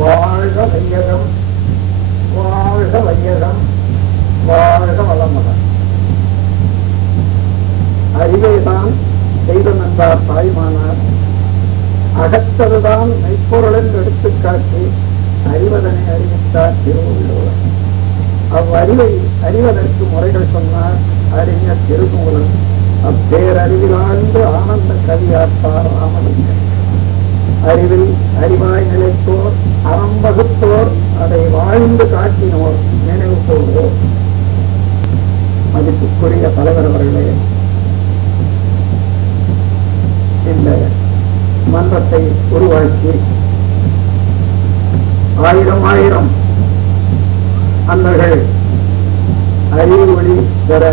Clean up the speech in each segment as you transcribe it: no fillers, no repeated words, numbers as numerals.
வாழ்க வையகம், வாழ்க வையகம், வாழ்க வளமுடன். அறிவைதான் தெய்வம் என்றார் தாய்மானார். அகத்ததுதான் மெய்ப்பொருளின் எடுத்துக்காட்டி அறிவதனை அறிவித்தார் திருவள்ளுவர். அவ்வறிவை அறிவதற்கு முறைகள் சொன்னார் அறிஞர் திருமூலர். அப்பேரறிவில் ஆழ்ந்து ஆனந்த கவியாத்தார் ராமலிங்கர். அறிவில் அறிவாய் நிலைத்தோர், அறம் வகுத்தோர், அதை வாழ்ந்து காட்டினோர், நினைவு கூறுவோர். மதிப்புக்குரிய தலைவர் அவர்களே, இந்த மன்றத்தை உருவாக்கி ஆயிரம் அன்பர்கள் அறிவு வழி பெற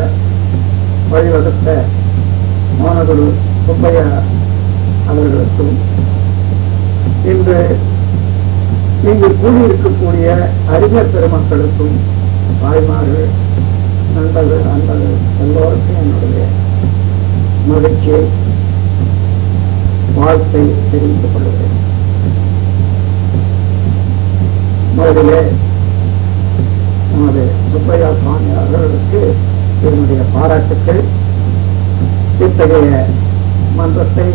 வழிவகுத்த மோனகுரு சுப்பையா அவர்களுக்கும், இன்று இங்கு கூடியிருக்கக்கூடிய அறிஞர் பெருமக்களுக்கும், தாய்மார்கள், நண்பர்கள், அன்பர்கள் எல்லோருக்கும் என்னுடைய மகிழ்ச்சியை, வாழ்த்தை தெரிவித்துக் கொள்கிறேன். முதலிலே நமது சுப்பையா சுவாமி அவர்களுக்கு என்னுடைய பாராட்டுக்கள். இத்தகைய மன்றத்தை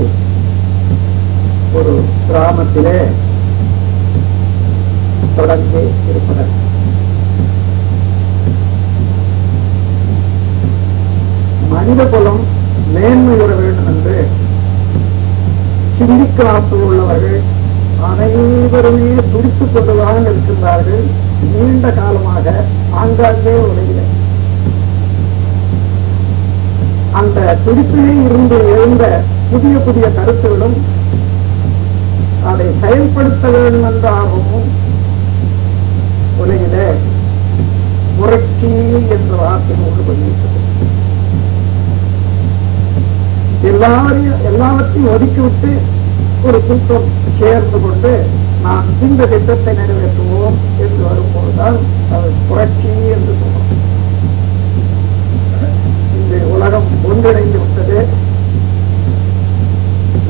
ஒரு கிராமத்திலே தொடங்கி இருப்பதற்கு மனித குலம் மேன்மையுற வேண்டும் என்று சிந்திக்காமல் உள்ளவர்கள் அனைவருமே துடித்துக் கொண்டுதான் இருக்கின்றார்கள். நீண்ட காலமாக ஆங்காங்கே உலகில அந்த துடிப்பிலே இருந்து எழுந்த புதிய புதிய கருத்துகளும் அதை செயல்படுத்த வேண்டும் என்ற ஆர்வமும் உலகிலே புரட்சி என்ற வார்த்தை கொண்டு கொண்டிருக்கிறது. எல்லாவற்றையும் ஒதுக்கிவிட்டு ஒரு கூட்டம் சேர்ந்து கொண்டு நாம் இந்த திட்டத்தை நிறைவேற்றுவோம் என்று வரும்போதுதான் அது புரட்சி என்று சொல்றோம். இந்த உலகம் ஒன்றிணைந்து விட்டது.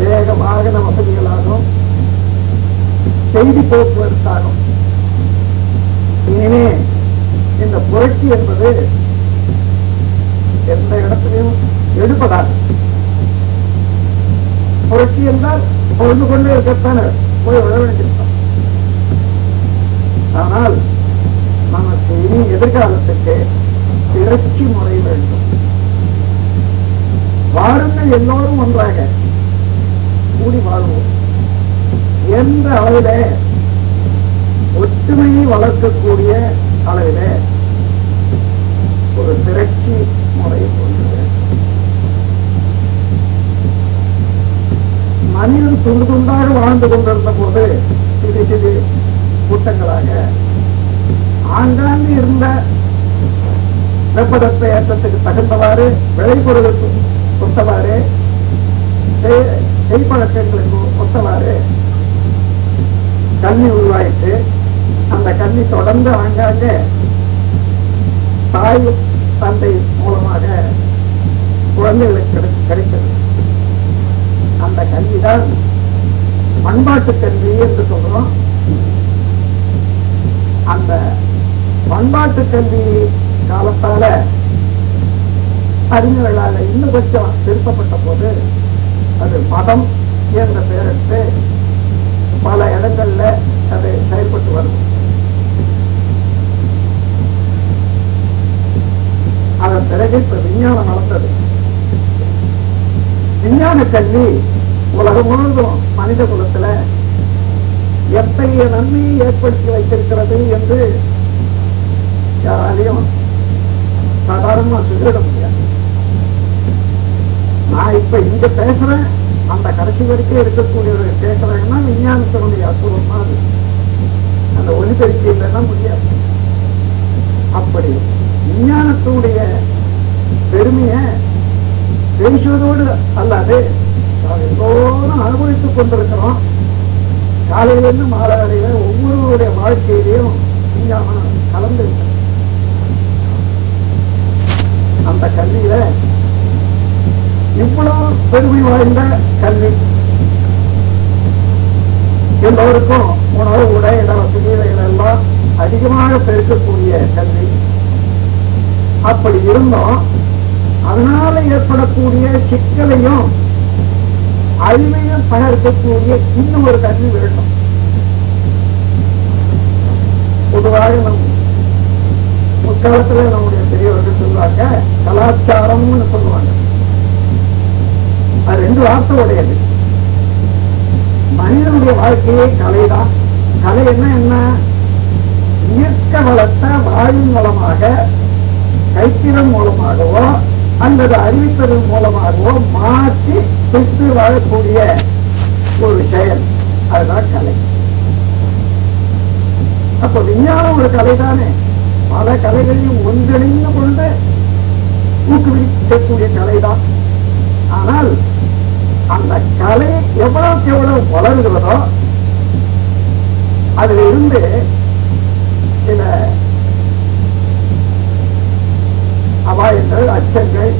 வேகமாக வசதிகளாகும், செய்தி போக்குவரத்தாகும். இனிமே இந்த புரட்சி என்பது எந்த இடத்திலையும் எடுப்பதாகும். புரட்சி என்றால் பொழுது கொண்டே இருக்கத்தான போய் விட வேண்டியிருக்கோம். ஆனால் நமக்கு இனி எதிர்காலத்துக்கு திரட்சி முறை வேண்டும். வாருங்கள் எல்லோரும் ஒன்றாக கூடி வாழ்வோம் என்ற அளவில ஒற்றுமையை வளர்க்கக்கூடிய அளவில ஒரு திரட்சி முறை கொண்டு மனிதன் துண்டு துண்டாக வாழ்ந்து கொண்டிருந்த போது சிறு சிறு கூட்டங்களாக ஆங்காங்கு இருந்த வெப்பதப்ப ஏற்றத்துக்கு தகுந்தவாறு விளைபொருளுக்கு ஒத்தவாறு செய்பழக்கங்களுக்கு ஒத்தவாறு கல்வி உருவாயிட்டு அந்த கல்வி தொடர்ந்து ஆங்காங்கே தாய் தந்தை மூலமாக குழந்தைகளுக்கு கிடைத்தது. அந்த கல்விதான் பண்பாட்டு கல்வி என்று சொல்றோம். அந்த பண்பாட்டு கல்வி காலத்தால அறிஞர்களால இன்னும் கொஞ்சம் திருத்தப்பட்ட போது அது மதம் என்ற பெயரிட்டு பல இடங்கள்ல அது செயல்பட்டு வருது. அதன் பிறகு இப்ப விஞ்ஞானம் நடந்தது. விஞ்ஞான கல்வி உலகம் முழுவதும் மனித குலத்துல எத்தகைய நன்மையை ஏற்படுத்தி வைத்திருக்கிறது என்று யாராலையும் சாதாரணமா சொல்லிட முடியாது. நான் இப்ப இங்க பேசுறேன், அந்த கடைசி வரைக்கும் இருக்கக்கூடியவர்கள் பேசுறாங்கன்னா விஞ்ஞானத்தினுடைய அற்புதம் தான். அந்த ஒலிபெருக்கி இல்லைன்னா முடியாது. அப்படி விஞ்ஞானத்தினுடைய பெருமையை பேசுவதோடு அல்லாது எல்லோரும் அனுபவித்துக் கொண்டிருக்கிறோம். காலையிலிருந்து மாலை வரையில ஒவ்வொருவருடைய வாழ்க்கையிலையும் விஞ்ஞானம் கலந்து அந்த கல்வியில இவ்வளவு பெருமை வாய்ந்த கல்வி எல்லோருக்கும் உணவு, உடை, இலவச இருக்கக்கூடிய கல்வி. அப்படி இருந்தோம். அதனால ஏற்படக்கூடிய சிக்கலையும் அறிவையும் பகர்க்கக்கூடிய இன்னும் ஒரு கல்வி வேண்டும். பொதுவாக நம் முற்காலத்துல நம்முடைய பெரியவர்கள் சொல்லுவாங்க, கலாச்சாரம்னு சொல்லுவாங்க. அது 2 வார்த்தை உடையது. மனிதனுடைய வாழ்க்கையே கலைதான். கலை என்ன? இயற்கை வளர்த்த வாழ்வின் மூலமாக, கைத்திறன் மூலமாகவோ அல்லது அறிவிப்பதன் மூலமாகவோ மாற்றி பெற்று வாழக்கூடிய ஒரு செயல். அதுதான் கலை. அப்ப விஞ்ஞானம் ஒரு கலை தானே. பல கலைகளையும் ஒன்றிணைந்து கொண்டு ஊக்குவிக்கக்கூடிய கலைதான். ஆனால் அந்த கலை எவ்வளவுக்கு எவ்வளவு வளர்கிறதோ அதுல இருந்து சில அபாயங்கள், அச்சங்கள்,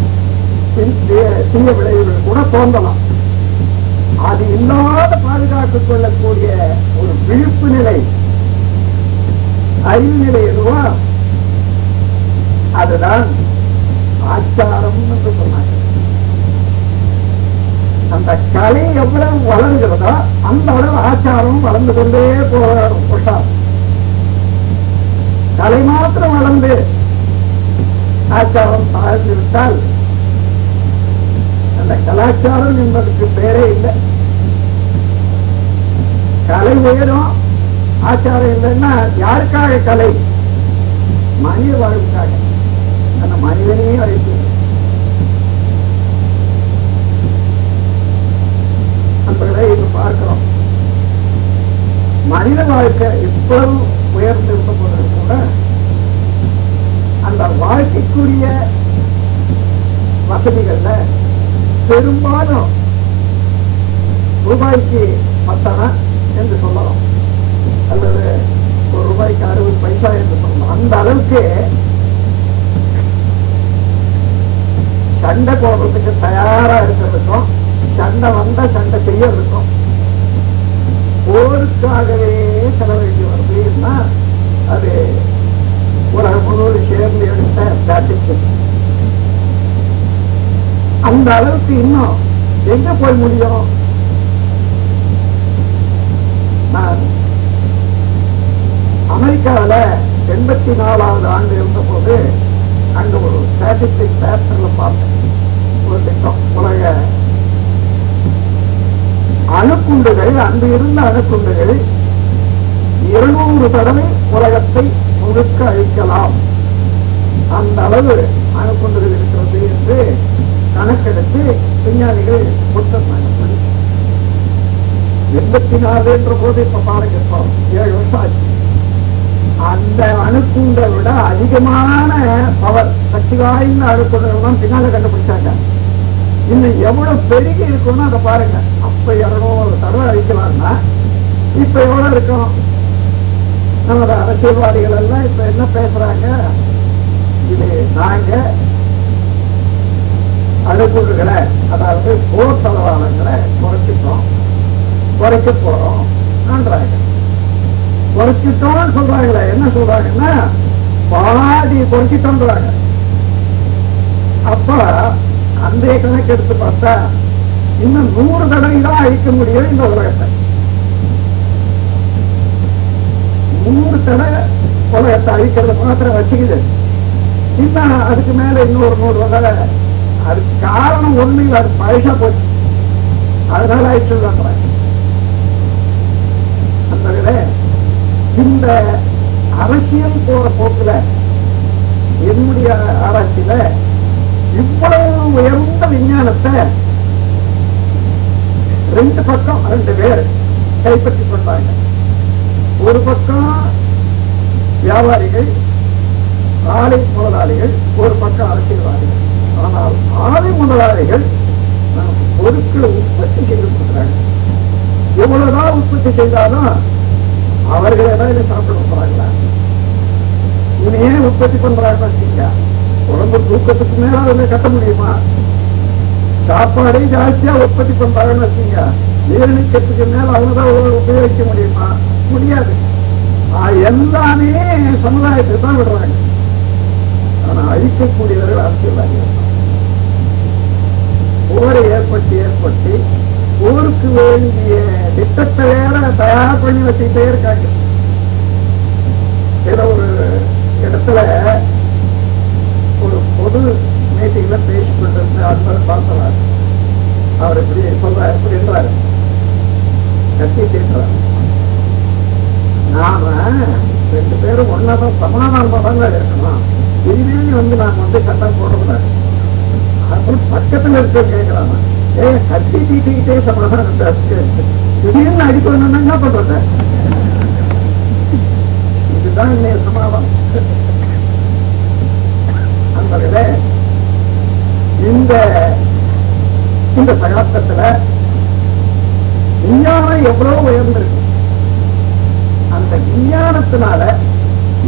தீய விளைவுகள் கூட தோன்றலாம். அது இல்லாத பாதுகாத்துக் கொள்ளக்கூடிய ஒரு விழிப்பு நிலை, அறிவு நிலை எதுவோ அதுதான் ஆச்சாரம் என்று சொன்னாங்க. அந்த கலை எவ்வளவு வளர்கிறதோ அந்த அளவு ஆச்சாரம் வளர்ந்து கொண்டே போட்டார். கலை மாத்திரம் வளர்ந்து ஆச்சாரம் தாழ்ந்துவிட்டால் அந்த கலாச்சாரம் என்பதற்கு பேரே இல்லை. கலை உயரும், ஆச்சாரம் இல்லைன்னா யாருக்காக கலை? மனித வாழ்வுக்காக. அந்த மனிதனையே அழைத்து இப்ப பார்க்கிறோம். மனித வாழ்க்கை இவ்வளவு உயர்ந்திருந்த போது கூட அந்த வாழ்க்கைக்குரிய வசதிகள்ல பெரும்பாலும் ரூபாய்க்கு 10 என்று சொல்லலாம், அல்லது ஒரு ரூபாய்க்கு 60 பைசா என்று சொல்லலாம். அந்த அளவுக்கு சண்டை போடுறதுக்கு தயாரா இருக்கிறதுக்கும், சண்டை வந்தா சண்டை செய்ய இருக்கும், போருக்காகவே செலவழிக்க வருதுன்னா அது உலகம் முழுவதும் சேர்ந்து எடுத்த ஸ்டாட்டிஸ்டிக்ஸ். அந்த அளவுக்கு இன்னும் எங்க போய் முடியும்? நான் அமெரிக்காவில 84வது ஆண்டு இருந்த போது அங்க ஒரு ஸ்டாட்டிஸ்டிக் பேப்பர்ல பார்த்தேன். ஒரு திட்டம், உலக அணுக்குண்டுகள், அங்கு இருந்த அணுக்குண்டுகள் 200 தடவை உலகத்தை முழுக்க அழிக்கலாம், அந்த அளவு அணுக்குண்டுகள் இருக்கிறது என்று கணக்கெடுத்து விஞ்ஞானிகள் கொடுத்தாங்க. 84 என்ற போது இப்ப பாருங்க, 7 வருஷம் ஆச்சு. அந்த அணுக்குண்டை விட அதிகமான பவர், சக்தி வாய்ந்த அணுக்குண்டுகள் தான் பின்னால கண்டுபிடிச்சாங்க. இன்னும் எவ்வளவு பெருகி இருக்கும்னு அதை பாருங்க. அப்ப 200 தடவை அழிக்கலாம்னா இப்ப எவ்வளவு இருக்கும்? நமது அரசியல்வாதிகள் எல்லாம் இப்ப என்ன பேசுறாங்க? இது நாங்க அணுகுண்டுகளை, அதாவது போர் தளவாளங்களை குறைக்க போறோம் என்றாங்க. குறைச்சிட்டோம்னு சொல்றாங்களே, என்ன சொல்றாங்கன்னா பாதி குறைச்சிட்டோன்றாங்க. அப்ப அந்த கணக்கு எடுத்து பார்த்தா இன்னும் 100 தடவை தான் அழிக்க முடியும் இந்த உலகத்தை. 100 தடவை உலகத்தை அழிக்கிறத மாத்திரம் வச்சுக்குது. இன்னும் அதுக்கு மேல இன்னொரு 100 தடவை. அதுக்கு காரணம் ஒண்ணு இல்லை, அது பழசா போச்சு, அதனால ஆயிடுச்சு. அந்த இந்த அரசியல் போற போக்குல என்னுடைய ஆராய்ச்சியில இவ்வளவு உயர்ந்த விஞ்ஞானத்தை 2 பக்கம் 2 பேர் கைப்பற்றி கொண்டாங்க. ஒரு பக்கம் வியாபாரிகள், ஆலை முதலாளிகள், ஒரு பக்கம் அரசியல்வாதிகள். ஆனால் ஆலை முதலாளிகள் பொருட்களை உற்பத்தி செய்து கொடுக்குறாங்க. எவ்வளவுதான் உற்பத்தி செய்தாலும் அவர்கள் ஏதாவது சாப்பிட போறாங்களா? இவனையே உற்பத்தி பண்றாங்க. உடம்பு தூக்கத்துக்கு மேல அதை கட்ட முடியுமா? சாப்பாடே ஜாஸ்தியா உற்பத்தி பண்றாங்கன்னு வச்சுங்க, ஜீரணிக்கிறதுக்கு மேல அவங்கதான் உபயோகிக்க முடியுமா? முடியாது. எல்லாமே சமுதாயத்துக்கு தான் விடுறாங்க. ஆனா அழிக்கக்கூடியவர்கள் அரசியல்வாதிகள் தான். போரை ஏற்பட்டு போருக்கு வேண்டிய திட்டத்தை வேற தயார் பண்ணி வச்சுக்கிட்டே இருக்காங்க. சில ஒரு இடத்துல ஒரு பொது மீட்டிங்ல பேசிக்கொண்டிருந்த அன்பர் பார்த்தவார். அவர் எப்படி சொல்றாரு, எப்படி என்றாரு, கட்டி பேசுறாரு, நாம 2 பேரும் ஒன்னாதான் சமாதானமா தாங்க இருக்கணும், இனிமேல் நாம சட்டம் போடக்கூடாது. அப்புறம் பக்கத்துல இருக்க கேட்கலாமா, கட்டி தீட்டிக்கிட்டே சமாதானம் திடீர்னு அடிக்கணும்னா என்ன பண்றது? இதுதான் இன்னைய சமாதானம். அந்த இந்த சகாப்தத்துல விஞ்ஞானம் எவ்வளவு உயர்ந்திருக்கு. அந்த விஞ்ஞானத்தினால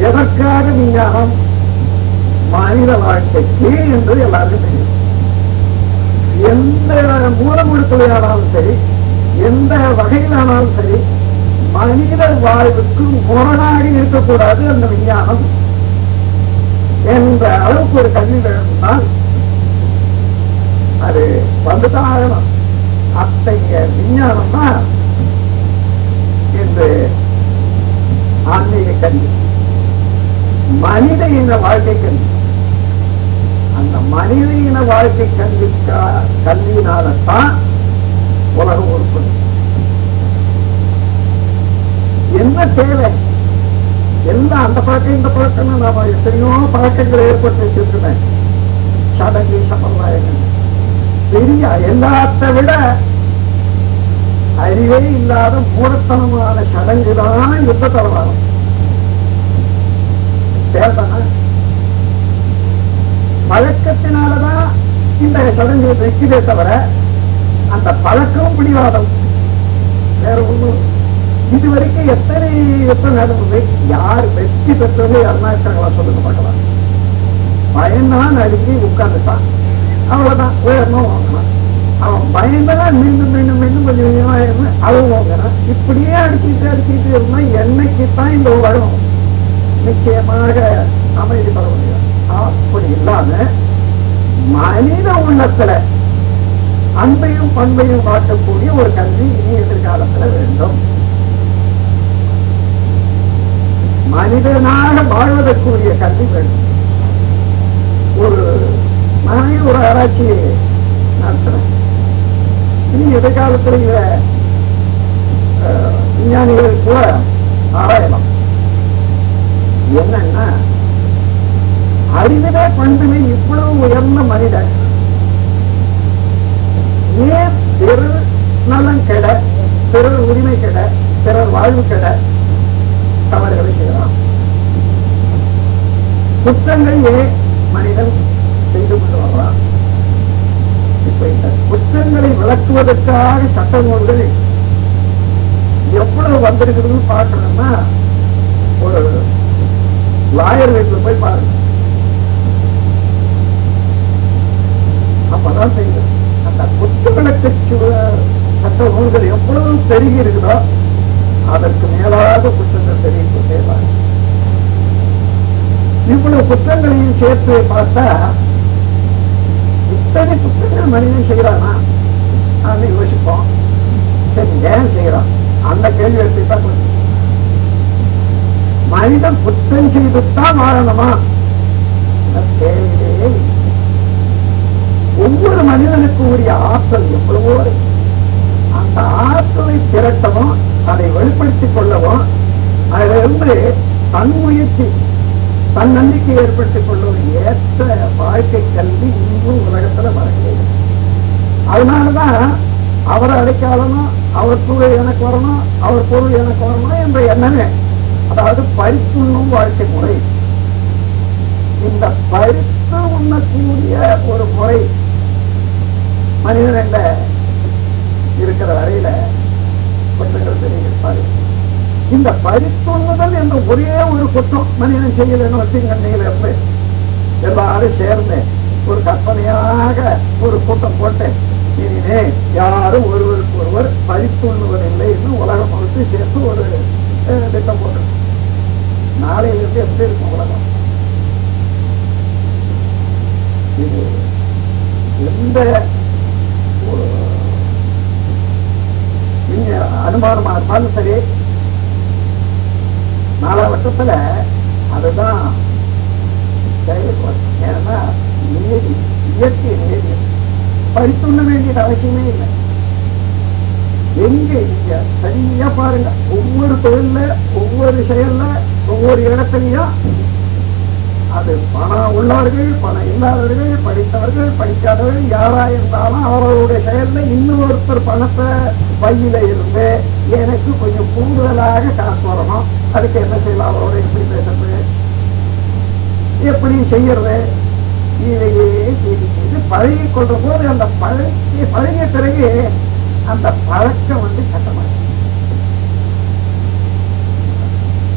எதற்காக விஞ்ஞானம்? மனித வாழ்க்கைக்கு என்று எல்லாருக்கும் தெரியும். எந்த மூலமுழுக்கலையானாலும் சரி, எந்த வகையிலானாலும் சரி, மனித வாழ்வுக்கு முரணாக இருக்கக்கூடாது அந்த விஞ்ஞானம் என்ற அளவுக்கு ஒரு கல்வி வேணும்னால் அது வந்துதான் ஆகணும். அத்தகைய விஞ்ஞானம் தான் என்று ஆன்மீக கல்வி, மனித இன வாழ்க்கை கல்வி. அந்த மனித இன வாழ்க்கை கல்வியினால்தான் உலகம் உருப்படும். என்ன தேவை? எல்லாம் அந்த பழக்கம் இந்த பழக்கம் நாம எத்தனையோ பழக்கங்கள் ஏற்பட்டு வச்சிருக்கிறேன். சடங்கு சம்பிரதாயங்கள் பெரிய எல்லாத்தை விட அறிவே இல்லாத மூடத்தனமான சடங்குதான் யுத்த தளவாரம். தேவைதான? பழக்கத்தினாலதான் இந்த சடங்கு வெற்றிலே தவிர அந்த பழக்கம் பிடிவாதம் வேற ஒண்ணும். இதுவரைக்கும் எத்தனை யுத்தம் நடந்தது? யார் வெற்றி பெற்றது அருணாச்சலங்களா சொல்லுங்க பார்க்கலாம். பயந்தான் அடிச்சு உட்கார்ந்துட்டான், அவ்வளவுதான். உயரணும் வாங்கினான். அவன் பயந்தான் மீண்டும் மீண்டும் மீண்டும் கொஞ்சம் கொஞ்சமா இருந்து அவன் வாங்கினான். இப்படியே அடிச்சுட்டு இருந்தா என்னைக்குத்தான் இந்த உலகம் நிச்சயமாக அமைதி பெற முடியும். அப்படி இல்லாம மனித உள்ளத்துல அன்பையும் பண்பையும் காட்டக்கூடிய ஒரு கல்வி இனி எதிர்காலத்துல வேண்டும். மனிதனாக வாழ்வதற்குரிய கல்வி வேண்டும். நானே ஒரு ஆராய்ச்சி நடத்துறேன். இனி எதிர்காலத்தில் விஞ்ஞானிகள் கூட ஆராயலாம். என்னன்னா, அறிவிலே பண்பிலே இவ்வளவு உயர்ந்த மனிதன் ஏன் பிறர் நலன் கெட, பிறர் உரிமை கெட, பிறர் வாழ்வு கெட தவறுகளை செய்யலாம்? குற்றங்கள் ஏன் மனிதன் செய்து கொண்டு வரலாம்? இப்ப இந்த குற்றங்களை விளக்குவதற்காக சட்ட நூல்கள் எவ்வளவு வந்திருக்கிறது பார்க்கணும்னா, ஒரு லாயர் வீட்டில் போய் பாருங்க. அப்பதான் செய்யுது. அந்த குற்றவிலக்கு சட்ட நூல்கள் எவ்வளவு பெருகி இருக்குதோ அதற்கு மேலாக குற்றங்கள் பெருகிக்கொண்டே தான். இவ்வளவு குற்றங்களையும் சேர்த்து பார்த்தா இத்தனை குற்றங்கள் மனிதன் செய்யறானா அப்படின்னு யோசிப்போம். சரி, ஏன் செய்யறான்? அந்த கேள்வி எடுத்துதான் கொஞ்சம். மனிதன் குற்றம் செய்துத்தான் வாழணுமா? தேவையே. ஒவ்வொரு மனிதனுக்கு உரிய ஆற்றல் எவ்வளவோ அந்த ஆற்றலை திரட்டவும், அதை வெளிப்படுத்திக் கொள்ளவும், அதிலிருந்து தன் முயற்சி, தன் நம்பிக்கை ஏற்படுத்திக் கொள்ளவும் ஏற்ற வாழ்க்கை கல்வி இன்னும் உலகத்துல வரவில்லை. அதனாலதான் அவரை அடைக்காலணும், அவர் பொருள் எனக்கு வரணும், அவர் பொருள் எனக்கு வரணும் என்ற எண்ணமே. அதாவது பரிசுண்ணும் வாழ்க்கை முறை. இந்த பரிசு உண்ணக்கூடிய ஒரு முறை மனிதன் இருக்கிற வரையில குற்றங்கள் தெரிவிப்பாரு. இந்த பரிசுண்ணுதல் என்ற ஒரே ஒரு குற்றம் மனிதன் செய்யலன்னு வச்சுங்கண்ணில இருந்து எல்லாரும் சேர்ந்து ஒரு கற்பனையாக ஒரு கூட்டம் போட்டு இனிமே யாரும் ஒருவருக்கு ஒருவர் பரிசுண்ணுவதில்லை என்று உலகம் முழுத்து சேர்த்து ஒரு திட்டம் போட்டு நாளையிலிருந்து எப்படி இருக்கும் உலகம்? இது எந்த அனுமானமா இருந்தாலும் சரி, நாலாவட்டத்துல அதுதான் செயலுக்கு வரும். ஏன்னா நீதி, இயற்கை நீதி படித்துள்ள வேண்டியது அவசியமே இல்லை. எங்க இங்க சரியா பாருங்க, ஒவ்வொரு தொழில, ஒவ்வொரு செயல்ல, ஒவ்வொரு இடத்துலயும் அது பணம் உள்ளவர்கள், பணம் இல்லாதவர்கள், படித்தவர்கள், படிக்காதவர்கள், யாரா இருந்தாலும் அவர்களுடைய செயல்ல இன்னொருத்தர் பணத்தை வழியில இருந்து எனக்கு கொஞ்சம் கூடுதலாக காசு வரணும், அதுக்கு என்ன செய்யலாம், அவரோட எப்படி பேசுறது, எப்படி செய்யறது, இதையே செய்து பழகி கொள்ற போது அந்த பழகிய பிறகு அந்த பழக்கம் சட்டமாச்சு.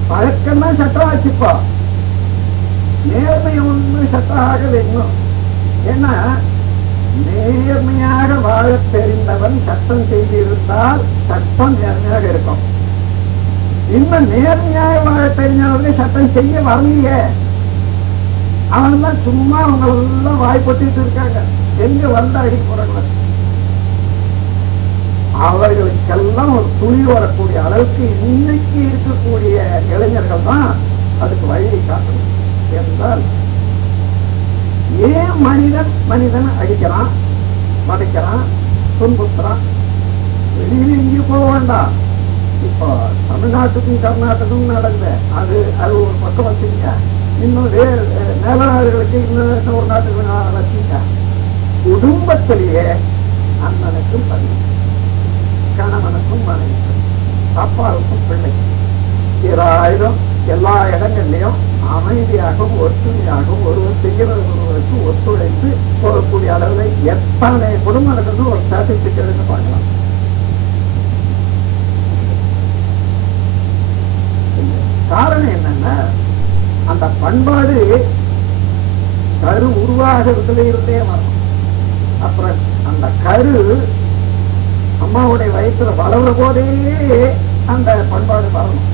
பழக்கம் தான் சட்டமாச்சுப்பா. நேர்மை ஒன்று சட்டமாக வேணும். ஏன்னா நேர்மையாக வாழ தெரிந்தவன் சட்டம் செய்திருந்தால் சட்டம் நேர்மையாக இருக்கும். இன்னும் நேர்மையாக வாழ தெரிஞ்சவர்கள் சட்டம் செய்ய வரலையே, அவன்தான் சும்மா அவங்க எல்லாம் வாய்ப்பட்டு இருக்காங்க. எங்க வந்த அடி போறாங்க, அவர்களுக்கெல்லாம் ஒரு துணி வரக்கூடிய அளவுக்கு இன்னைக்கு இருக்கக்கூடிய இளைஞர்கள் தான் அதுக்கு வழியை காட்டணும். என்றால் ஏன் மனிதன் அடிக்கிறான், வதைக்கிறான், துன்புறுத்துறான்? வெளியில எங்கேயும் போக வேண்டாம். இப்போ தமிழ்நாட்டுக்கும் கர்நாடகம் நடந்த அது ஒரு பக்கம் வச்சுங்க, இன்னும் மேல நாடுகளுக்கு இன்னும் ஒரு நாட்டுக்கு வச்சுங்க. குடும்பத்திலேயே அண்ணனுக்கும் பள்ளி, கணவனுக்கும் மனைவிக்கும், அப்பாவுக்கும் பிள்ளைக்கும், 2000 எல்லா இடங்கள்லையும் அமைதியாகவும் ஒற்றுமையாகவும் ஒருவர் செய்கிறவர்களுக்கு ஒத்துழைத்து போகக்கூடிய அளவில் எத்தனை குடும்பம் நடக்கிறது ஒரு ஸ்டாட்டிஸ்டிக் எடுத்து பார்க்கலாம். காரணம் என்னன்னா அந்த பண்பாடு கரு உருவாகிறதுல இருந்தே வரணும். அப்புறம் அந்த கரு அம்மாவுடைய வயிற்றுல வளர்ற போதே அந்த பண்பாடு வரணும்.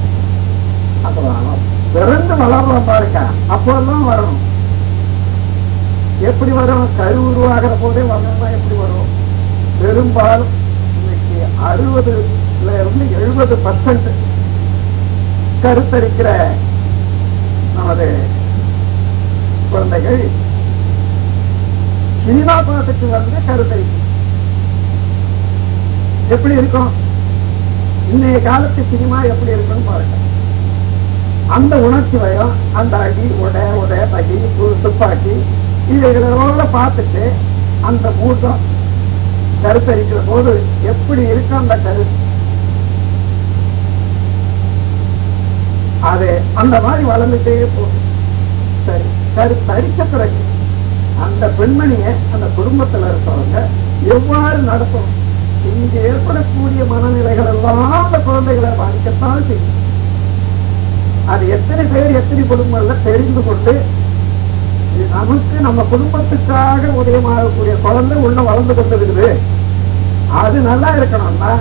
அப்புறம் பிறந்து வளர்றோம் பாருங்க, அப்போதான் வரணும். எப்படி வரும்? கரு உருவாகிற போதே வரணும்னா எப்படி வரும்? பெரும்பாலும் இன்னைக்கு 60ல இருந்து 70% கருத்தரிக்கிற நமது குழந்தைகள் சினிமா பார்த்துட்டு கருத்தரிக்கும். எப்படி இருக்கும்? இன்னைய காலத்து சினிமா எப்படி இருக்குன்னு பாருங்க. அந்த உணர்ச்சி வயம், அந்த அடி உடைய தடி, துப்பாக்கி, இதைகளோட பார்த்துட்டு அந்த மூட்டம் கருத்தரிக்கிற போது எப்படி இருக்கு அந்த கரு? அது அந்த மாதிரி வளர்ந்துட்டே போகும். சரி, கருத்தரிச்ச பிறகு அந்த பெண்மணிய அந்த குடும்பத்தில் இருக்கவங்க எவ்வாறு நடத்தணும்? இங்கு ஏற்படக்கூடிய மனநிலைகள் எல்லாம் அந்த குழந்தைகளை பாதிக்கத்தான் செய்யும். அது எத்தனை பேர் எத்தனை குடும்பங்கள்ல தெரிந்து கொண்டு நமக்கு நம்ம குடும்பத்துக்காக உதயமாகக்கூடிய குழந்தை உள்ள வளர்ந்து கொண்டிருக்குது, அது நல்லா இருக்கணும்னா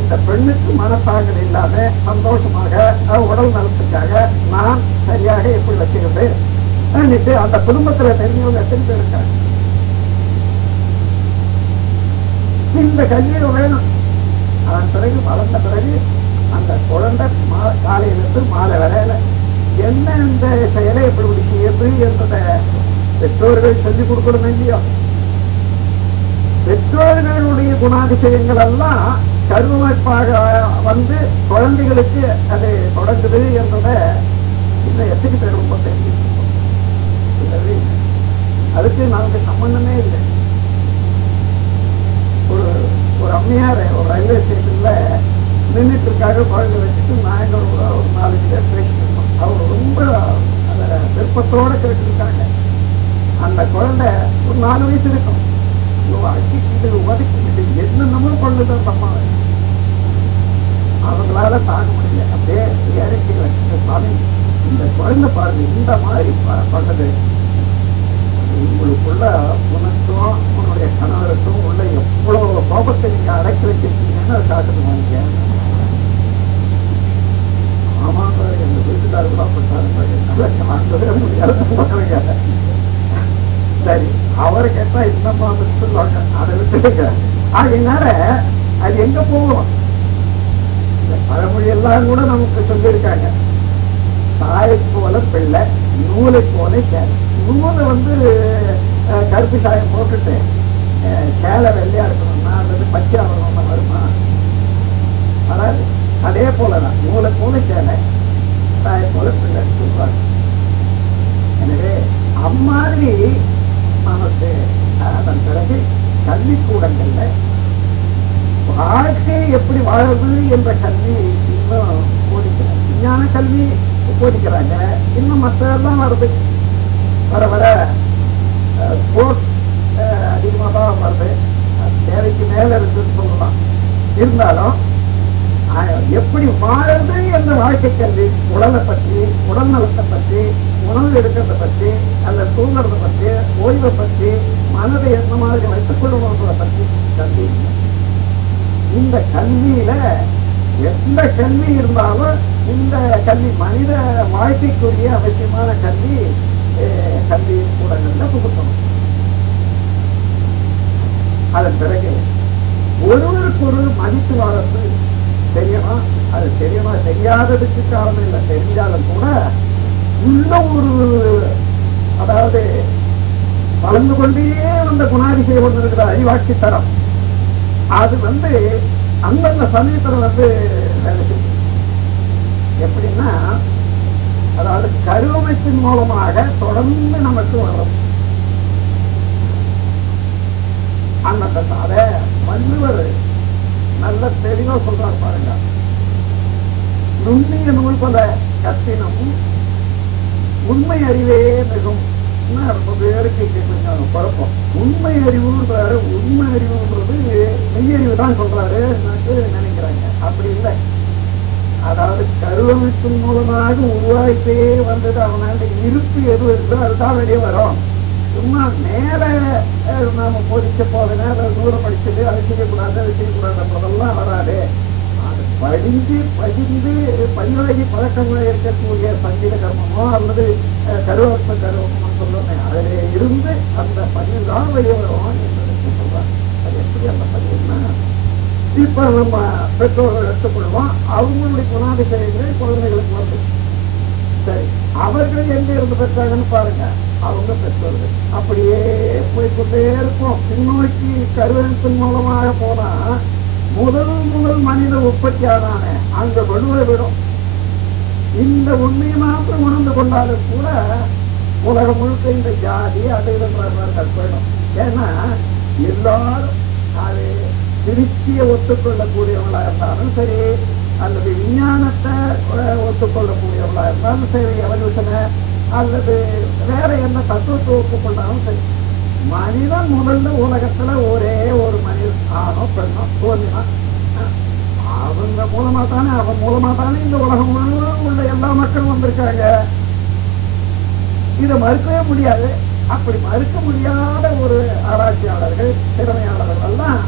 இந்த பெண்ணுக்கு மனத்தாங்கல் இல்லாத சந்தோஷமாக உடல் நலத்துக்காக நான் சரியாக எப்படி வச்சுக்கிறது அந்த குடும்பத்துல தெரிஞ்சவங்க எத்தனை பேர் இருக்காங்க. இந்த கல்வியை வேணும். அதன் பிறகு வளர்ந்த பிறகு அந்த குழந்தை காலையிலிருந்து மாலை வரையில என்ன இந்த செயலை எப்படி செய்யறது என்பதை பெற்றோர்கள் சொல்லிக் கொடுக்கணும் இல்லையோ? பெற்றோர்களுடைய குணாதிசயங்கள் எல்லாம் கருவமைப்பாக குழந்தைகளுக்கு அது தொடங்குது என்பதை இன்னும் எத்தனை பேர் ரொம்ப தெரிஞ்சுக்கணும். அதுக்கு நமக்கு சம்பந்தமே இல்லை. ஒரு அம்மையார் ஒரு ரயில்வே ஸ்டேஷன்ல நின்றுட்டு இருக்காங்க, குழந்தை வச்சுட்டு நாங்கள் ஒரு 4 பேர் பேசிட்டு இருக்கோம். அவர் ரொம்ப அந்த விருப்பத்தோட கேட்டுருக்காங்க. அந்த குழந்தை ஒரு 4 வயசு இருக்கும். அடிக்கிட்டு உதக்கிட்டு என்னென்னமோ கொண்டுதான் அம்மா அவங்களால தாங்க முடியல. அப்படியே இறக்கி வச்சுட்டு, சாமி இந்த குழந்தை பாருங்க இந்த மாதிரி பண்ணது, உங்களுக்குள்ள உனக்கும் உன்னுடைய கணவருக்கும் உள்ள எவ்வளவு கோபத்தை நீங்க அடக்கி வச்சிருக்கீங்கன்னு அதை காட்டுவாங்க. ஆமாங்க, எங்க வீட்டுக்காரர்களா பட்டாருங்க, வந்ததே முடியாது. சரி, அவரை கேட்டா என்னமா சொல்லுவாங்க, அதை விட்டுடுங்க. அதனால அது எங்க போகும்? இந்த பழமொழி எல்லாம் கூட நமக்கு சொல்லியிருக்காங்க. தாயை போல பிள்ளை, நூலை போல சேலை. நூலை கருப்பு சாயம் போட்டுட்டு சேலை வெள்ளையா இருக்கணும்னா அல்லது பச்சை ஆகணும்னா வருமா? அதாவது அதே போலதான் நூலை போல சேலை, தாயை போல பிள்ளை சொல்றாங்க. எனவே அம்மாதிரி நமக்கு அதன் பிறகு கல்விக்கூடங்கள்ல வாழ்க்கை எப்படி வாழுது என்ற கல்வி இன்னும் போதிக்கிறாங்க. விஞ்ஞான கல்வி போதிக்கிறாங்க. இன்னும் மற்றெல்லாம் வருது. வர வர ஸ்போர்ட்ஸ் அதிகமாக தான் வருது. தேவைக்கு மேல இருக்குன்னு சொல்லலாம். இருந்தாலும் எப்படி வாழுது என்ற வாழ்க்கை கல்வி, உடலை பற்றி, உடல் நலத்தை பற்றி, உணவு எடுக்கிறத பற்றி, அல்ல தூங்குறத பற்றி, ஓய்வை பற்றி, மனதை எந்த மாதிரி வைத்துக் கொள்ளுவதை பற்றி கல்வி. இந்த கல்வியில எந்த கல்வி இருந்தாலும் இந்த கல்வி மனித வாழ்க்கைக்குரிய அவசியமான கல்வி கல்வி கூடங்கள்ல புகுத்தணும். அதன் பிறகு ஒருவருக்கு ஒரு மதித்து வாழ்ந்து தெரியணும். அது தெரியணும், தெரியாததுக்கு காரணம் இல்லை. தெரிஞ்சாலும் கூட உள்ள ஒரு, அதாவது வளர்ந்து கொண்டே வந்த குணாதிசயம் கொண்டு இருக்கிற அறிவாட்சி தரம், அது அந்தந்த சமயத்துல வேலை செய்யும். எப்படின்னா, அதாவது கருவமைப்பின் மூலமாக தொடர்ந்து நமக்கு வரும். அந்த அதை வள்ளுவர் நல்ல தெளிவா சொல்றாரு பாருங்க. நுண்ணிய நூல் பல கத்தினம் உண்மை அறிவே மிகும். ரொம்ப பேருக்கு கொஞ்சம் குழப்பம். உண்மை அறிவுன்றாரு. உண்மை அறிவுன்றது மெய்யறிவு தான் சொல்றாரு நினைக்கிறாங்க. அப்படி இல்லை. அதாவது கருவமைப்பின் மூலமாக உருவாயிட்டே வந்தது. அவனால இருப்பு எது இருக்கோ அதுதான் வெளியே வரும். சும்மா மேல நாம போதிக்க போதுன்னா அதை தூரம் படிச்சது, அதை செய்யக்கூடாது, அதை செய்யக்கூடாது அப்படிலாம் வராது. அது படிஞ்சு பதிவாகி பழக்கங்கள் இருக்கக்கூடிய சங்கீத கர்மமோ அல்லது கருவப்ப கருவமோ சொல்லுவேன், அதிலே இருந்து அந்த பதிவு தான் வெளியே வரும் என்று சொல்றாங்க. அது எப்படி அந்த பதிவுன்னா, இப்ப நம்ம பெற்றோர்கள் எடுத்துக்கொள்வோம். அவங்களுடைய குணாதிசயங்கள் குழந்தைகளுக்கு வந்து சரி, அவர்கள் எங்க இருந்து பெற்றாங்கன்னு பாருங்க. அவங்க பெற்றோர்கள் அப்படியே போய்கொண்டே இருக்கும். பின்னோக்கி கருவமைப்பின் மூலமாக போனா முதல் மனித உற்பத்தியானான அங்க விடுவதை விடும். இந்த உண்மையை மாத்திரம் உணர்ந்து கொண்டாலும் கூட உலகம் முழுக்க இந்த ஜாதி அடைதல் போயிடும். ஏன்னா எல்லாரும் அது திருப்தியை ஒத்துக்கொள்ளக்கூடியவங்களா இருந்தாலும் சரி, அல்லது விஞ்ஞானத்தை ஒத்துக்கொள்ளக்கூடியவங்களா இருந்தாலும் சரி, எவல்யூஷனை அல்லது வேற என்ன தத்துவத்தை ஒப்புக்கொண்டாலும் சரி, மனிதன் முதல்ல உலகத்துல ஒரே ஒரு மனிதன் ஆணோ பெண்ணோ தோன்றினான். அவங்க மூலமா தானே, அவன் மூலமா தானே இந்த உலகம் உள்ள எல்லா மக்களும் வந்திருக்காங்க. இதை மறுக்கவே முடியாது. அப்படி மறுக்க முடியாத ஒரு ஆராய்ச்சியாளர்கள், திறமையாளர்கள் எல்லாம்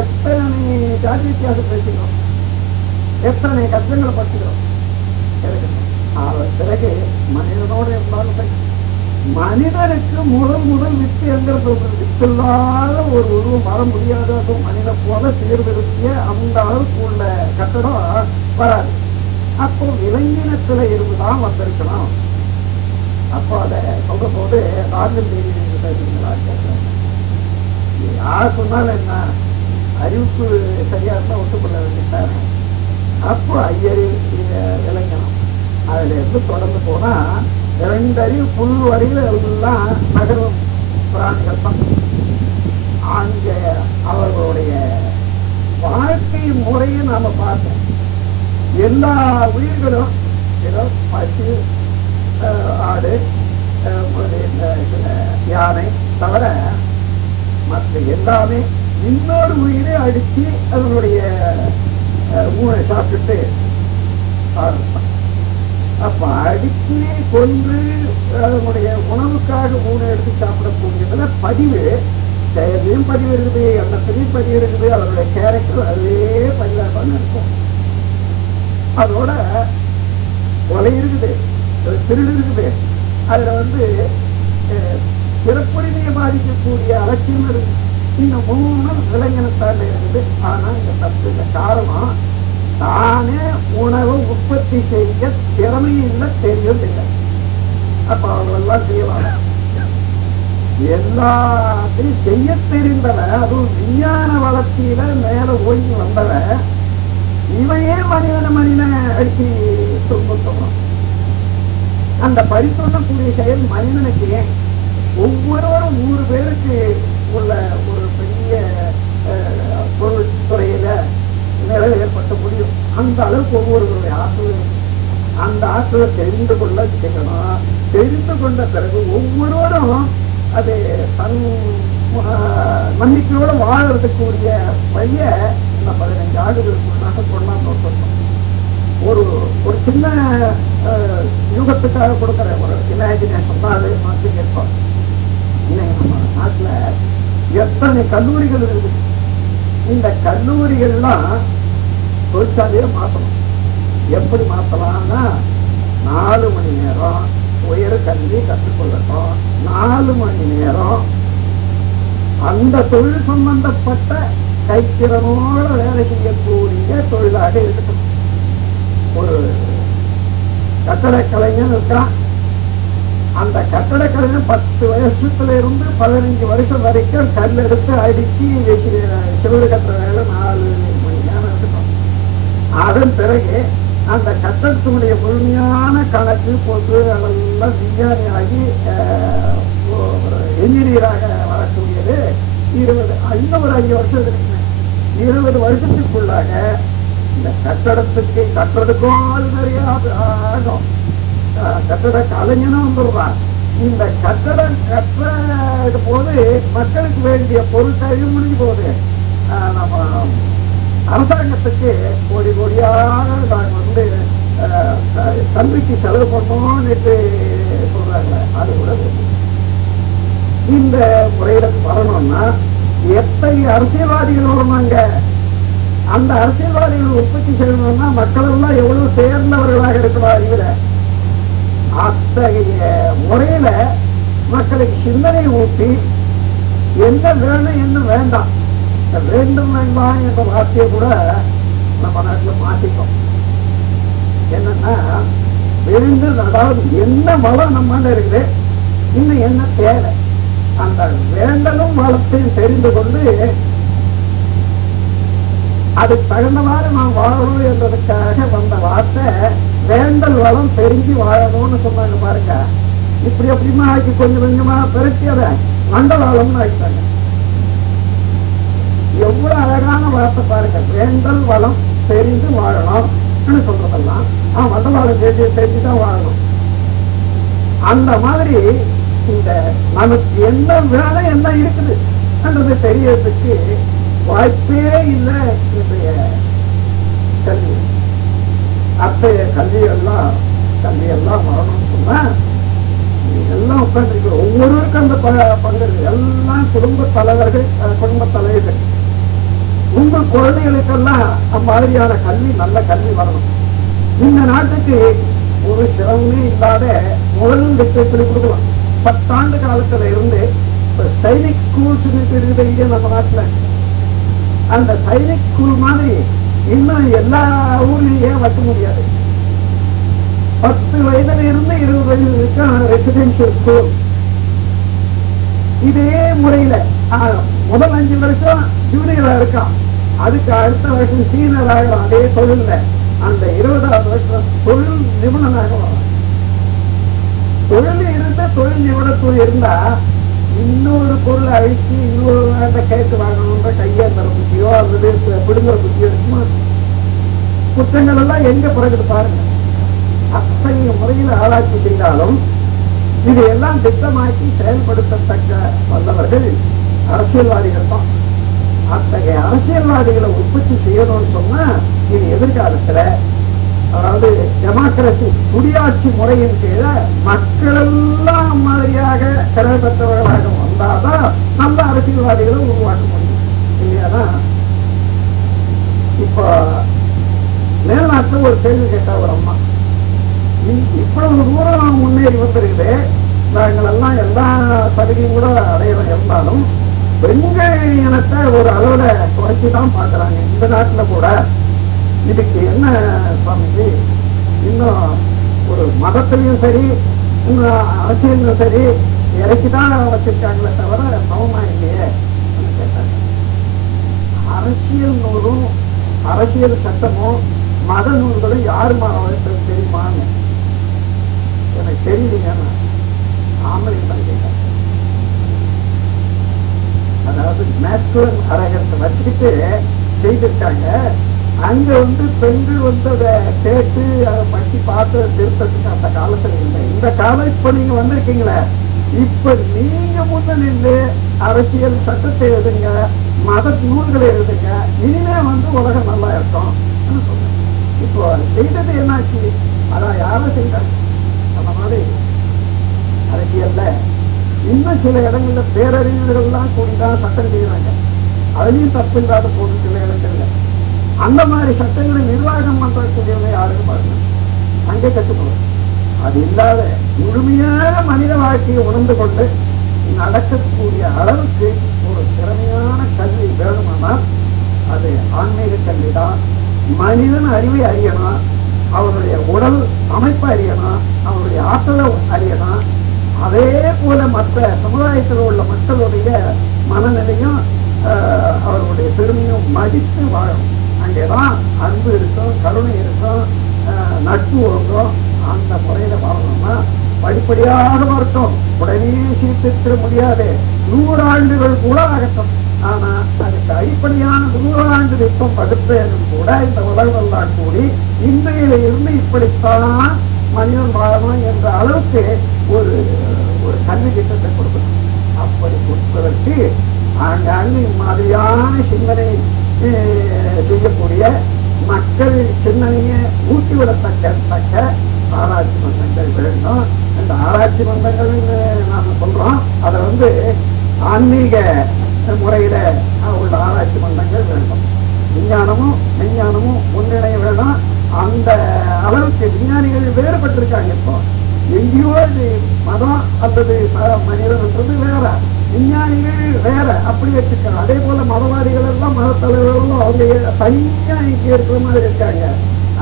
எத்தனை ஜாதி வித்தியாசம் பேசுகிறோம், எத்தனை கஷ்டங்களை படுத்துகிறோம். பிறகு மனிதனோடு இருந்தாலும் சரி, மனிதனுக்கு முதல் வித்து எங்கிறது வித்தில்லாத ஒரு உருவம் வர முடியாத மனித போல சீர்திருத்திய அந்த அளவுக்கு உள்ள கட்டடம் வராது. அப்போ விலங்கினத்துல இருந்துதான் வந்திருக்கணும். அப்போ அதை சொல்ற போது ராஜன் பேசுங்களா கேட்கிறேன். யார் சொன்னாலும் என்ன, அறிவுக்கு சரியா இருந்தா ஒத்துக்கொள்ள வேண்டிட்டாரு. அப்போ ஐயறி விளங்கணும். அதுல இருந்து தொடர்ந்து போனா 2 அறிவு புல் வரையில எல்லாம் நகரும் பிராணிகள் தான். அங்க அவர்களுடைய வாழ்க்கை முறையை நாம பார்த்தோம். எல்லா உயிர்களும் ஏதோ பசு, ஆடு, யானை தவிர மற்ற எல்லாமே இன்னொரு உயிரை அடிச்சு அதனுடைய ஊனை சாப்பிட்டு ஆரம்பிப்பான். அப்ப அடிச்சு கொன்று அதனுடைய உணவுக்காக ஊனை எடுத்து சாப்பிடக்கூடியதுல பதிவு, செயலையும் பதிவு இருக்குது, எண்ணத்திலையும் பதிவு இருக்குது, அதனுடைய கேரக்டர் அதே பதிவாக இருக்கும். அதோட கொலை இருக்குது, திருடு இருக்குது. அதுல பிறப்புரிமையை பாதிக்கக்கூடிய அலட்சியம் இருக்கு. இந்த 3 விலங்கினத்தாண்ட இருக்குது. ஆனா இந்த தப்பு இல்லை. காரணம், தானே உணவை உற்பத்தி செய்ய திறமையும் இல்லை, தெரியும் இல்லை. அப்ப அவங்களெல்லாம் செய்வாங்க. எல்லாத்தையும் செய்ய தெரிந்தவன், அதுவும் விஞ்ஞான வளர்ச்சியில மேல ஓய்வு வந்தவன், இவையே மனிதனை அடிச்சு துன்புறுத்தணும். அந்த பரிசோதக்கூடிய செயல் மனிதனுக்கு ஏன் ஒவ்வொருவரும் 100 பேருக்கு உள்ள ஒரு பெரிய பொருள் துறையில நிறைவு ஏற்பட்ட முடியும். அந்த அளவுக்கு ஒவ்வொருவருடைய ஆற்றல், அந்த ஆற்றலை தெரிந்து கொள்ள செய்யணும். தெரிந்து கொண்ட பிறகு ஒவ்வொருவரும் அது தன் நம்பிக்கையோடு வாழறதுக்குரிய வழிய இந்த 15 ஆண்டுகளுக்குள்ளாக கொண்டாந்து சொல்லணும். ஒரு ஒரு சின்ன யூகத்துக்காக கொடுக்கிற ஒரு இமேஜினேஷன் தான் அது மாற்றி கேட்பாங்க. இன்னைக்கு நம்ம நாட்டுல எத்தனை கல்லூரிகள் இருக்குது. இந்த கல்லூரிகள்லாம் தொழிற்சாலையை மாற்றணும். எப்படி மாற்றலாம்னா 4 மணி நேரம் உயர் கல்வி கற்றுக்கொள்ளட்டும், 4 மணி நேரம் அந்த தொழில் சம்பந்தப்பட்ட கைத்திறனோட வேலை செய்யக்கூடிய தொழிலாக இருக்கட்டும். ஒரு கட்டட கலைஞன் இருக்கான். அந்த கட்டட கலைஞன் 10 வயசுல இருந்து 15 வருஷம் வரைக்கும் கல் எடுத்து அடிச்சு சிவரு கட்டுற வேலை 4 மணி நேரம் இருக்கட்டும். அதன் பிறகு அந்த கட்டடத்தினுடைய முழுமையான கணக்கு போட்டு அதெல்லாம் விஞ்ஞானியாகி என்ஜினியராக வரக்கூடியது 20 இன்னும் ஒரு 5 வருஷம் இருக்குங்க. 20 வருஷத்துக்குள்ளாக இந்த கட்டடத்துக்கும் அது நிறைய ஆகும். கட்டட கலைஞனும் வந்துடுறான். இந்த கட்டடம் கட்டுற போது மக்களுக்கு வேண்டிய பொருட்களையும் முடிஞ்சு போகுது. நம்ம அரசாங்கத்துக்கு கோடி கோடியாக நாங்கள் கல்விக்கு செலவு பண்ணோம்னு சொல்றாங்க. அது கூட இந்த முறையில வரணும்னா எத்தனை அரசியல்வாதிகள் வருவாங்க. அந்த அரசியல்வாதிகள் உற்பத்தி செய்யணும்னா மக்கள் எல்லாம் எவ்வளவு சேர்ந்தவர்களாக இருக்கிறார். இதுல அத்தகைய முறையில மக்களுக்கு சிந்தனை ஊட்டி என்ன வேணும் என்ன வேண்டாம், வேண்டும் வேண்டாம் என்ற வார்த்தையை கூட நம்ம நாட்டில் மாற்றிட்டோம். என்னன்னா வேண்டும், அதாவது என்ன வளம் நம்ம இருக்குது, இன்னும் என்ன தேவை, அந்த வேண்டலும் வளத்தையும் தெரிந்து கொண்டு அதுக்கு தகுந்தவாறு நாம் வாழணும் என்றதுக்காக வந்த வார்த்தை வேண்டல் வளம் தெரிஞ்சு வாழணும்னு சொன்னாங்க. பாருங்க, இப்படி அப்படிமா ஆக்கி கொஞ்சம் கொஞ்சமா பெருக்கி அதை மண்டலாளம்னு ஆயிட்டாங்க. எவ்வளவு அழகான வார்த்தை பாருங்க. வேண்டல் வளம் தெரிந்து வாழணும் சொல்றதெல்லாம் மண்டலாளம் தெரிஞ்சுதான் வாழணும். அந்த மாதிரி இந்த நமக்கு என்ன வேலை என்ன இருக்குது என்றது தெரியறதுக்கு வாய்ப்பே இல்லை இன்றைய கல்வி. அத்தகைய கல்வியெல்லாம் வரணும்னு சொன்னா எல்லாம் உட்காந்துருக்கு. ஒவ்வொருவருக்கும் அந்த பங்கு எல்லாம் குடும்ப தலைவர்கள். உங்கள் குழந்தைகளுக்கெல்லாம் அம்மாதிரியான கல்வி, நல்ல கல்வி வரணும். இந்த நாட்டுக்கு ஒரு சிரமமே இல்லாத முதல் திட்டத்தில் கொடுக்கலாம். 10 ஆண்டு காலத்துல இருந்து சைனிக் ஸ்கூல்ஸ் இருக்குது நம்ம நாட்டுல. அந்த சைனிக் ஸ்கூல் மாதிரி இன்னும் எல்லா ஊர்லயும் வைக்க முடியாது. 10 வயதுல இருந்து 20 வயது வரைக்கும் ரெசிடென்சியல் ஸ்கூல். இதே முறையில முதல் 5 வருஷம் ஜூனியரா இருக்கான், அதுக்கு அடுத்த வருஷம் சீனியர் ஆகலாம். அதே தொழில்ல அந்த 20ஆவது வருஷம் தொழில் நிபுணனாக வரலாம். தொழில் இருந்த தொழில் நிபுணத்துவம் இருந்தா இன்னொரு பொருளை அழிச்சு இன்னொரு கேட்டு வாங்கணுன்ற கையேந்திர புத்தியோ அல்லது பிடுங்குற புத்தியோ இருக்குமா? குற்றங்கள் எல்லாம் எங்க பிறகுது பாருங்க. அத்தகைய முறையில் ஆராய்ச்சி செய்தாலும் இதையெல்லாம் திட்டமாக்கி செயல்படுத்தத்தக்க வல்லவர்கள் அரசியல்வாதிகள் தான். அத்தகைய அரசியல்வாதிகளை உற்பத்தி செய்யணும்னு சொன்னா இது எதிர்காலத்துல, அதாவது டெமோக்ரசி குடியாட்சி முறையின் கீழ மக்கள் எல்லாம் மாதிரியாக திறமை பெற்றவர்களாக வந்தாதான் நல்ல அரசியல்வாதிகளை உருவாக்க முடியும். இல்லையானா இப்போ மேல்நாட்டில் ஒரு கேள்வி கேட்டா ஒரு அம்மா, இவ்வளவு தூரம் சலுகை வந்திருக்குது, நாங்கள் எல்லாம் எல்லா சலுகையும் கூட அடையிறோம். இருந்தாலும் பெண்கள் இனத்தை ஒரு அளவுல குறைச்சிதான் பாக்குறாங்க இந்த நாட்டுல கூட. இதுக்கு என்ன சுவாமிஜி, இன்னும் ஒரு மதத்திலையும் சரி இன்னும் அரசியலும் சரி இறக்கிதான் வச்சிருக்காங்களே தவிர சமமா இல்லையே கேட்டாங்க. அரசியல் நூலும் அரசியல் சட்டமும் மத நூல்களும் யாரு மாணவர்கள் தெரியுமான்னு எனக்கு தெரியலீங்க. ஆம்பளை தான் கேட்டாங்க. அதாவது மேட்சுவல் அரகத்தை வச்சுக்கிட்டு செய்திருக்காங்க. அங்க பெண்கள் அதை கேட்டு அதை பற்றி பார்த்து திருத்தத்துக்கு அந்த காலத்துல இல்லை. இந்த காலம் இப்ப நீங்க வந்திருக்கீங்களே, இப்ப நீங்க முன்ன நின்று அரசியல் சட்டத்தை எழுதுங்க, மத நூல்களை எழுதுங்க, இனிமே உலகம் நல்லா இருக்கும் சொல்றேன். இப்போ செய்தது என்னாச்சு, அதான் யாரும் செய்தாங்க அந்த மாதிரி அரசியல்ல. இன்னும் சில இடங்கள்ல பேரறிஞர்கள்லாம் கூடிதான் சட்டம் செய்யறாங்க. அதுலயும் தப்பு இல்லாத போது சில இடங்கள்ல அந்த மாதிரி சட்டங்களை நிர்வாகம் பண்றக்கூடியவங்க யாருன்னு பாருங்க, அங்கே கட்டுப்படும். அது இல்லாத முழுமையான மனித வாழ்க்கையை உணர்ந்து கொண்டு நடக்கக்கூடிய அளவுக்கு ஒரு திறமையான கல்வி வேணுமானால் அது ஆன்மீக கல்விதான். மனிதன் அறிவை அறியணும், அவருடைய உடல் அமைப்பு அறியணும், அவருடைய ஆற்றலை அறியணும். அதே போல மற்ற சமுதாயத்தில் உள்ள மக்களுடைய மனநிலையும் அவர்களுடைய பெருமையும் மதித்து வாழும். அங்கேதான் அன்பு இருக்கும், கருணை இருக்கும், நட்பு இருக்கும். அந்த முறையில வாழணும்னா படிப்படியாக வரட்டும். உடனே சீர்திருத்த முடியாது, 100 ஆண்டுகள் கூட ஆகட்டும். ஆனா அதுக்கு அடிப்படையான 100 ஆண்டு யுத்தம் படுத்தேனும் கூட இந்த உலகெல்லாம் கூடி இன்றையில இருந்து இப்படித்தான் மனிதன் வாழணும் என்ற அளவுக்கு ஒரு ஒரு கல்வி திட்டத்தை கொடுக்கணும். அப்படி கொடுப்பதற்கு ஆங்காங்கு மாதிரியான சிந்தனை செய்யக்கூடிய மக்கள் சிந்தனையை ஊட்டிவிடத்தக்க ஆராய்ச்சி மன்றங்கள் வேண்டும். இந்த ஆராய்ச்சி மன்றங்கள் நாம சொல்றோம், அதை ஆன்மீக முறையில உள்ள ஆராய்ச்சி மன்றங்கள் வேண்டும். விஞ்ஞானமும் விஞ்ஞானமும் ஒன்றிணைய வேணும். அந்த அளவுக்கு விஞ்ஞானிகள் வேறுபட்டிருக்காங்க. இப்போ எங்கேயோ மதம் அல்லது மனிதன்ன்றது வேற, விஞ்ஞானிகள் வேற, அப்படி வச்சிருக்காங்க. அதே போல மதவாதிகள் எல்லாம் மத தலைவர்களும் அவங்க தனியா இங்கே இருக்கிற மாதிரி இருக்காங்க.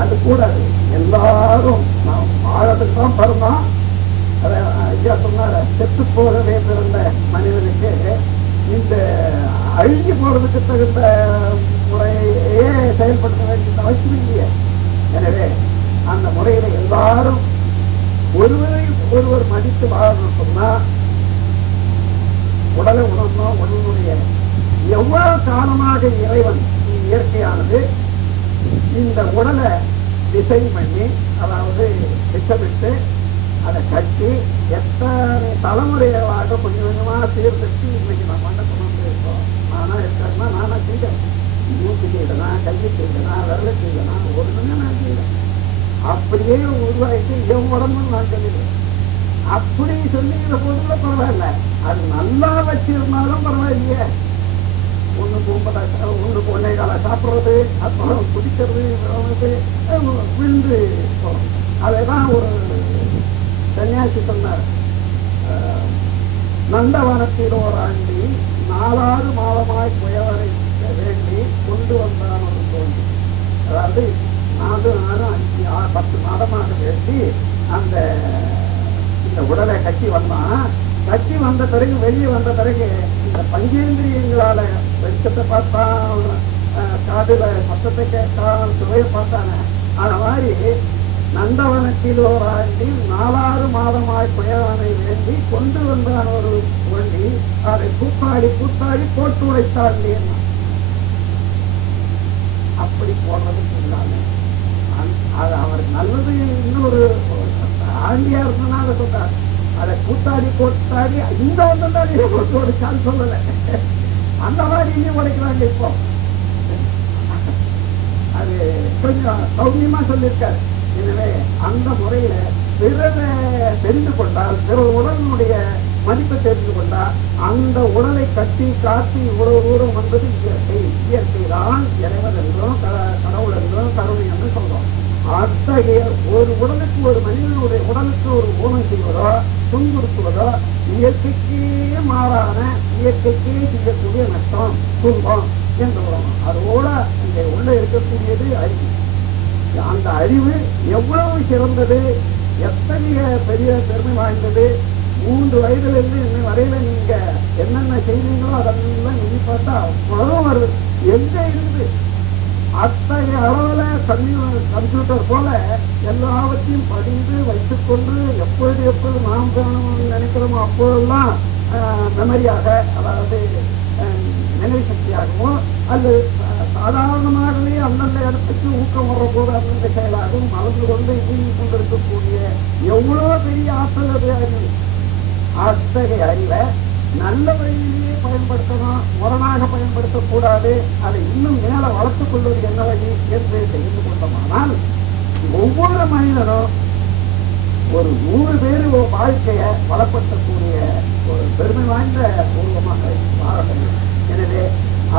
அது கூடாது. எல்லாரும் நாம் வாழறதுக்கு தான் பிறந்தோம். ஐயா சொன்னார, செத்து போகவே பிறந்த மனிதனுக்கு இந்த அழிஞ்சு போறதுக்கு தகுந்த முறையே செயல்படுத்த வேண்டிய அவசியம் இல்லையே. எனவே அந்த முறையில எல்லாரும் ஒருவரை ஒருவர் மதித்து வாழணும் சொன்னா உடலை உணரணும். உடலுடைய எவ்வளவு காலமாக இறைவன் இயற்கையானது இந்த உடலை டிசைன் பண்ணி, அதாவது திட்டமிட்டு அதை கட்டி எத்தனை தலைமுறைகளாக கொஞ்சம் கொஞ்சமா சீர்திருத்தி இன்னைக்கு நான் பண்ண கொண்டு இருக்கோம். நானா இருக்காருன்னா நானா செய்தேன், மூக்கு செய்தனா, கையை செய்தனா, விரலை செய்தனா, ஒரு மணி நான் செய்தேன். அப்படியே உருவாயிட்டு என் உடம்புன்னு நான் சொல்லிடுவேன். அப்படி சொல்லிக்கிற போதுல பரவாயில்ல, அது நல்லா வச்சிருந்தாலும் பரவாயில்லையே. ஒண்ணுக்கு 1 கால சாப்பிட்றது, அப்புறம் குடிக்கிறது, விழுந்து போறோம். அதைதான் ஒரு சன்னியாசி சொன்னார். நந்தவனத்தில் ஓராண்டி 4 மாதமாய் புயவரை வேண்டி கொண்டு வந்தான் ஒரு தோண்டி. அதாவது 4 நாளும் 5, 6, 10 மாதமாக வேண்டி அந்த இந்த உடலை கட்டி வந்தான். கட்டி வந்த பிறகு வெளியே வந்த பிறகு இந்த பஞ்சேந்திரியங்களால வெளிச்சத்தை பார்த்தான், காதுல சத்தத்தை கேட்டான், சுவையை பார்த்தான. அந்த மாதிரி நந்தவனத்தில் ஓராண்டி 4 மாதமாய் புயவானை வேண்டி கொண்டு வந்தான் ஒரு வண்டி. அதை கூத்தாடி கூத்தாடி போட்டு உடைத்தான். அப்படி போனதுக்கு இல்லாம அது அவருக்கு நல்லது. இன்னொரு ஆண்டியா இருந்தா அதை சொல்றாரு, அதை கூத்தாடி கூத்தாடி இந்த ஒன்றுதான் போட்டு உடைச்சான்னு சொல்லல. அந்த மாதிரி இன்னும் உடைக்கிறாங்க. இப்போ அது கொஞ்சம் சௌரியமா சொல்லியிருக்காரு. எனவே அந்த முறையில பிறரை தெரிந்து கொண்டால், பிற உடலினுடைய மதிப்பை தெரிந்து கொண்டால், அந்த உடலை கட்டி காட்டி இவ்வளவு தூரம் வந்தது இயற்கை. இயற்கை தான் இறைவன் என்றும் கடவுள் என்றும் கருணை என்று சொல்றோம். அத்தகைய ஒரு உடலுக்கு, ஒரு மனிதனுடைய உடலுக்கு ஒரு ஊனம் செய்வதோ துன்புறுத்துவதோ இயற்கைக்கே மாறான, இயற்கைக்கே செய்யக்கூடிய நஷ்டம், துன்பம் என்று சொல்லணும். அதோட இங்கே உள்ள இருக்கக்கூடியது அறிவு. அந்த அறிவு எவ்வளவு சிறந்தது, எத்தகைய பெரிய பெருமை வாய்ந்தது. 3 வயதிலிருந்து இன்னும் வரையில நீங்க என்னென்ன செய்வீங்களோ அதெல்லாம் நீங்க பார்த்தா அவ்வளவு வருது. எங்க இருந்து அத்தகைய அளவுல கம்ப்யூட்டர் போல எல்லாவற்றையும் படிந்து வைத்துக்கொண்டு எப்பொழுது நாம் நினைக்கிறோமோ அப்போதெல்லாம் மெமரியாக, அதாவது நினைவு சக்தியாகவோ அல்லது சாதாரணமாகவே அந்தந்த இடத்துக்கு ஊக்கம் வர்ற போது அந்தந்த செயலாகவும் மறந்து கொண்டு இயங்கி கொண்டிருக்கக்கூடிய எவ்வளோ பெரிய ஆற்றல் அது அறிவு. அத்தகைய அறிவை நல்ல வழியிலேயே பயன்படுத்தணும், முரணாக பயன்படுத்தக்கூடாது. அதை இன்னும் மேல வளர்த்துக் கொள்வது என்ன வழி என்று தெரிந்து கொண்டோமானால் ஒவ்வொரு மனிதனும் ஒரு 100 பேர் வாழ்க்கையை வளப்படுத்தக்கூடிய ஒரு பெருமை வாய்ந்த பூர்வமாக வாழ வேண்டும். எனவே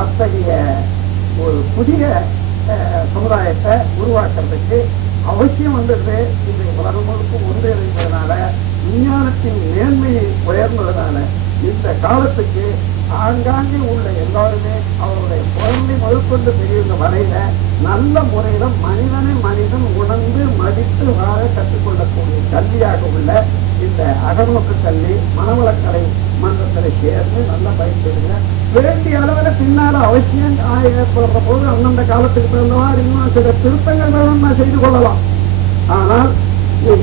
அத்தகைய ஒரு புதிய சமுதாயத்தை உருவாக்குறதுக்கு அவசியம் வந்தது இந்த உலகம் முழுக்கும் ஒன்றிணைந்ததுனால, விஞ்ஞானத்தின் மேன்மையை உயர்ந்ததுனால இந்த காலத்துக்கு ஆங்காங்கே உள்ள எல்லாருமே அவருடைய குழந்தை முதற்கொண்டு பெரிய வரையில நல்ல முறையில மனிதன் உணர்ந்து மதித்து வாழ கற்றுக்கொள்ளக்கூடிய கல்வியாக உள்ள இந்த அகநோக்கு கல்வி மனவளக்கலை மன்றத்தில் சேர்ந்து நல்லா பயன்படுங்க. வேண்டிய அளவில் பின்னால அவசியம் ஏற்படுற போது அந்தந்த காலத்துக்கு தகுந்த மாதிரி இன்னும் சில திருத்தங்கள் நான் செய்து கொள்ளலாம். ஆனால்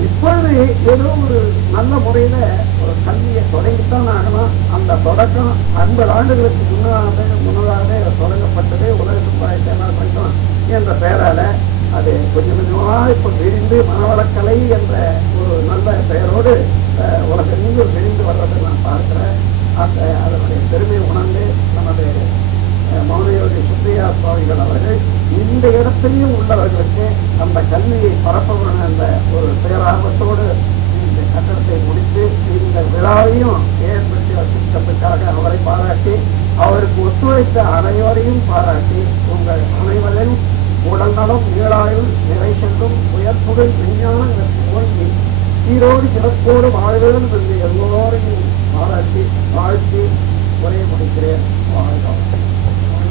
இப்பொழுது ஏதோ ஒரு நல்ல முறையில ஒரு கல்வியை தொடங்கித்தான் ஆகணும். அந்த தொடக்கம் 50 ஆண்டுகளுக்கு முன்னதாக தொடங்கப்பட்டது உலக சுற்றுலா பஞ்சம் என்ற பெயரால அது கொஞ்சம் கொஞ்சமாக இப்ப விரிந்து மனவளக்கலை என்ற ஒரு நல்ல பெயரோடு உலகெங்கும் விரிந்து வர்றதை நான் பார்க்கிறேன். அதனுடைய பெருமை உணர்ந்து நமது மௌனயோகி சுப்பையா சுவாமிகள் அவர்கள் இந்த இடத்திலையும் உள்ளவர்களுக்கு அந்த கல்வியை பரப்பவர்கள் என்ற ஒரு பேராபத்தோடு இந்த கட்டணத்தை முடித்து இந்த விழாவையும் ஏற்படுத்தி வசிப்பதற்காக அவரை பாராட்டி, அவருக்கு ஒத்துழைத்த அனைவரையும் பாராட்டி, உங்கள் அனைவரையும் உடல் நலம், நீளாயுள், நிறை செல்லும், உயர்ப்புகள், விஞ்ஞானம் ஓங்கி சீரோடு சிறப்போடு வாழ்வதும் என்று எல்லோரையும் பாராட்டி வாழ்த்தி உரையை முடிக்கிறேன். வாழ்க்கை.